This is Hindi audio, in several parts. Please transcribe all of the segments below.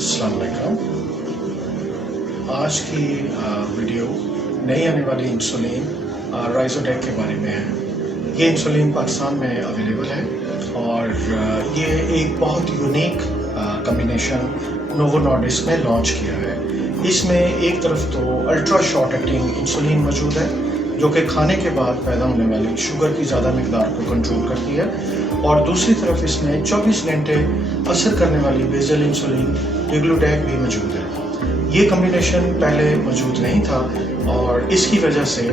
अस्सलाम वालेकुम। आज की वीडियो नई आने वाली इंसुलिन राइजोडेक के बारे में है। ये इंसुलिन पाकिस्तान में अवेलेबल है और ये एक बहुत यूनिक कम्बिनेशन नोवो नॉर्डिस्क ने लॉन्च किया है। इसमें एक तरफ तो अल्ट्रा शॉर्ट एक्टिंग इंसुलिन मौजूद है जो कि खाने के बाद पैदा होने वाली शुगर की ज़्यादा मकदार को कंट्रोल करती है, और दूसरी तरफ इसमें 24 घंटे असर करने वाली बेजल इंसुलिन डेग्लूडेक भी मौजूद है। ये कम्बिनेशन पहले मौजूद नहीं था और इसकी वजह से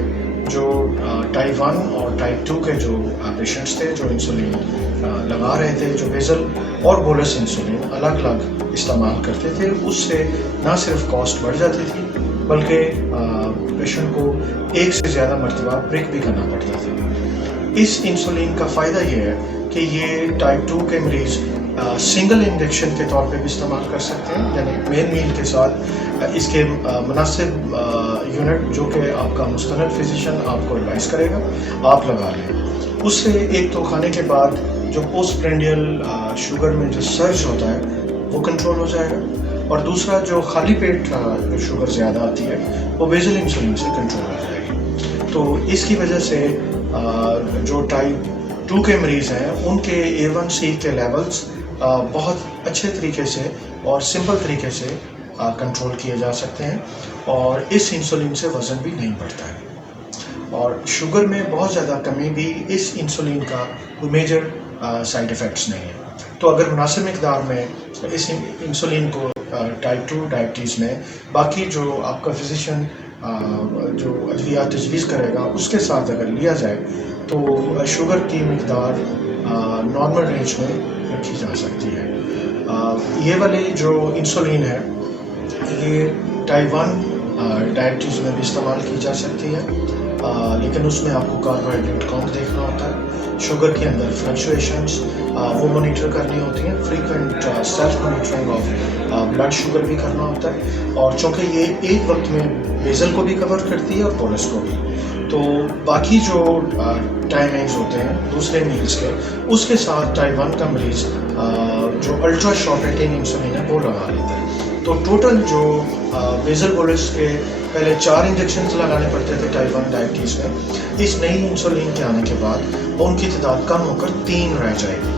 जो टाइप 1 और टाइप 2 के जो पेशेंट्स थे जो इंसुलिन लगा रहे थे, जो बेजल और बोलस इंसुलिन अलग अलग इस्तेमाल करते थे, उससे ना सिर्फ कॉस्ट बढ़ जाती थी बल्कि पेशेंट को एक से ज़्यादा मरतबा ब्रेक भी करना पड़ता था। इस इंसुलिन का फ़ायदा ये है कि ये टाइप 2 के मरीज़ सिंगल इंजेक्शन के तौर पे भी इस्तेमाल कर सकते हैं, यानी मेन मील के साथ इसके मुनासिब यूनिट जो कि आपका मुस्तनद फिजिशियन आपको एडवाइस करेगा आप लगा लें। उससे एक तो खाने के बाद जो पोस्ट प्रेंडियल शुगर में जो सर्ज होता है वो कंट्रोल हो जाएगा, और दूसरा जो खाली पेट जो शुगर ज़्यादा आती है वो बेजल इंसुलिन से कंट्रोल हो जाएगी। तो इसकी वजह से जो टाइप 2 के मरीज़ हैं उनके A1C के लेवल्स बहुत अच्छे तरीके से और सिंपल तरीके से कंट्रोल किए जा सकते हैं, और इस इंसुलिन से वज़न भी नहीं बढ़ता है, और शुगर में बहुत ज़्यादा कमी भी इस इंसुलिन का कोई मेजर साइड इफ़ेक्ट्स नहीं है। तो अगर मुनासिब मकदार में इस इंसुलिन को टाइप 2 डायबिटीज़ में बाकी जो आपका फिजिशियन जो अद्वियात तजवीज़ करेगा उसके साथ अगर लिया जाए तो शुगर की मकदार नॉर्मल रेंज में रखी जा सकती है। ये वाली जो इंसुलिन है ये टाइप 1 डायबिटीज़ में भी इस्तेमाल की जा सकती है, लेकिन उसमें आपको कार्बोहाइड्रेट काउंट देखना होता है, शुगर के अंदर फ्लक्चुएशंस वो मॉनिटर करनी होती हैं, frequent self monitoring of blood sugar भी करना होता है, और चूँकि ये एक वक्त में बेजल को भी कवर करती है और बोलस को भी, तो बाकी जो टाइमिंग्स होते हैं दूसरे मील्स के उसके साथ टाइप 1 का मरीज़ जो अल्ट्रा शॉर्ट एक्टिंग इंसुलिन है वो लगा लेता है। तो टोटल जो बेजल बोलस के पहले 4 इंजेक्शन लगाने पड़ते थे टाइप 1 डायबिटीज़ में, इस नई इंसुलिन के आने के बाद उनकी तादाद कम होकर 3 रह जाएगी।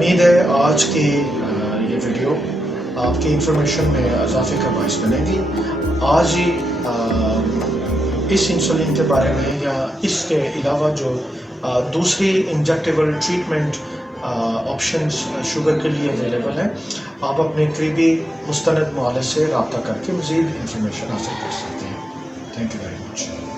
उम्मीद है आज की ये वीडियो आपकी इंफॉर्मेशन में इजाफे का बायस बनेगी। आज ही इस इंसुलिन के बारे में या इसके अलावा जो दूसरी इंजेक्टेबल ट्रीटमेंट ऑप्शंस शुगर के लिए अवेलेबल हैं, आप अपने करीबी मुस्तनद मुआलिज से रब्ता करके मज़ीद इंफॉर्मेशन हासिल कर सकते हैं। Thank you very much.